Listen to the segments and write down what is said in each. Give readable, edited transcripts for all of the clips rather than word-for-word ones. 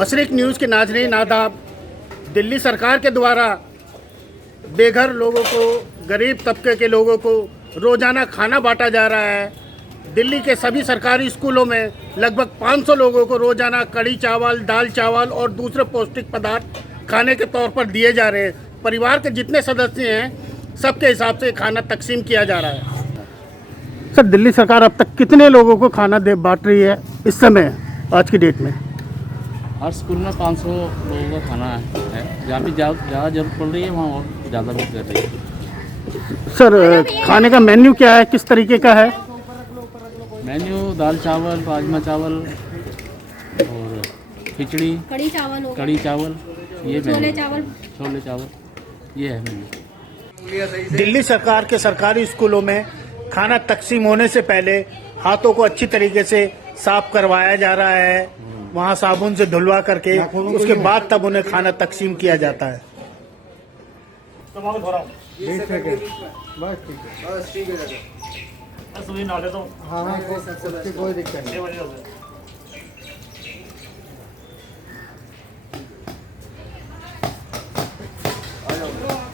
मशरिक news के नाज़रीन आदाब। दिल्ली सरकार के द्वारा बेघर लोगों को, गरीब तबके के लोगों को रोज़ाना खाना बांटा जा रहा है। दिल्ली के सभी सरकारी स्कूलों में लगभग 500 लोगों को रोज़ाना कड़ी चावल, दाल चावल और दूसरे पौष्टिक पदार्थ खाने के तौर पर दिए जा रहे हैं। परिवार के जितने सदस्य हैं सबके हिसाब से खाना तकसीम किया जा रहा है। सर, दिल्ली सरकार अब तक कितने लोगों को खाना बांट रही है इस समय, आज की डेट में? हर स्कूल में 500 लोगों का खाना है। जहाँ भी ज़्यादा जरूरत पड़ रही है वहाँ और ज़्यादा लोग कर रही है। सर, खाने का मेन्यू क्या है, किस तरीके का है? मेन्यू दाल चावल, राजमा चावल और खिचड़ी, कड़ी चावल, ये छोले चावल ये है मेन्यू। दिल्ली सरकार के सरकारी स्कूलों में खाना तकसीम होने से पहले हाथों को अच्छी तरीके से साफ करवाया जा रहा है, वहाँ साबुन से धुलवा करके उसके बाद तब उन्हें खाना तकसीम किया जाता है। कोई दिक्कत नहीं।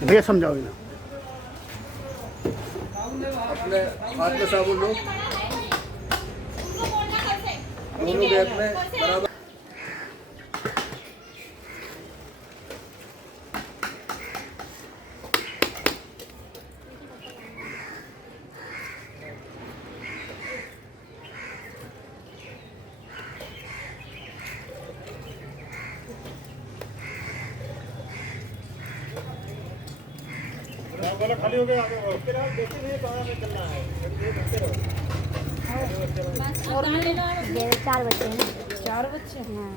भैया समझाओ ना। अपने हाथ में साबुन लो, दोनों गैप में बराबर। खाली हो गया, फिर आप देखते हुए कहाँ में चलना है। चार बच्चे हैं।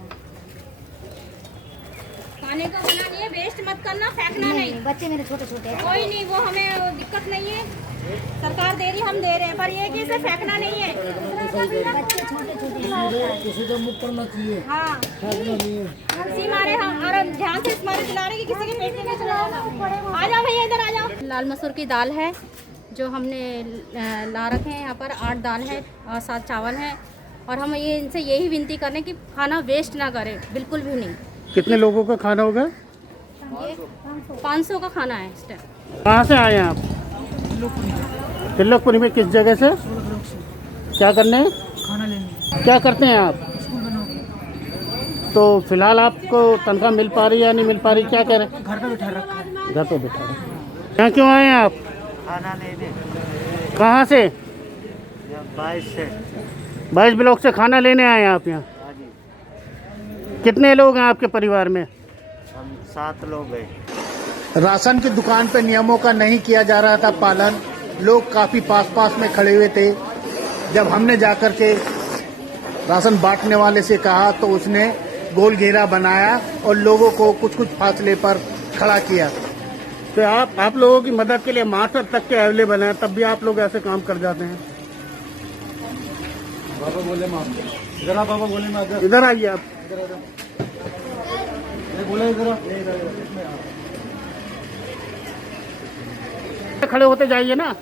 खाने को बना नहीं है, वेस्ट मत करना, फेंकना नहीं। बच्चे मेरे छोटे छोटे हैं। कोई नहीं, वो हमें दिक्कत नहीं है, सरकार दे रही, हम दे रहे हैं, पर ये कि इसे फेंकना नहीं है। बच्चे छोटे छोटे किसी को मुक्त करना चाहिए, हाँ, फेंकना नहीं है। इसी मारे हम और ध्यान से इस मारे दिला रहे कि किसी के पेट में नहीं चला। आ जाओ भैया, इधर आ जाओ। लाल मसूर की दाल है जो हमने ला रखे हैं यहाँ पर। 8 दाल है और 7 चावल है। और हम ये इनसे यही विनती कर रहे हैं कि खाना वेस्ट ना करें, बिल्कुल भी नहीं। कितने लोगों का खाना होगा? ये 500 का खाना है इस टाइम। कहाँ से आए हैं आप? तिलकपुरी में किस जगह से? क्या करने? खाना लेने। क्या करते हैं आप? स्कूल में नौकरी। तो फिलहाल आपको तनख्वाह मिल पा रही है या नहीं मिल पा रही, क्या कह रहे हैं? घर पे बैठा रखा है। घर पे बैठा रहे। यहाँ क्यों आए हैं आप? खाना लेने। कहाँ से? 22 से। 22 ब्लॉक से खाना लेने आए हैं आप यहाँ? कितने लोग हैं आपके परिवार में? हम 7 लोग हैं। राशन की दुकान पे नियमों का नहीं किया जा रहा था पालन। लोग काफ़ी पास में खड़े हुए थे। जब हमने जाकर के राशन बांटने वाले से कहा तो उसने गोल घेरा बनाया और लोगों को कुछ फासले पर खड़ा किया। तो आप लोगों की मदद के लिए मास्टर तक के अवेलेबल हैं, तब भी आप लोग ऐसे काम कर जाते हैं। बाबा बोले माफ, जरा बाबा बोले माफ, इधर आइए आप। बोले इधर खड़े होते जाइए ना।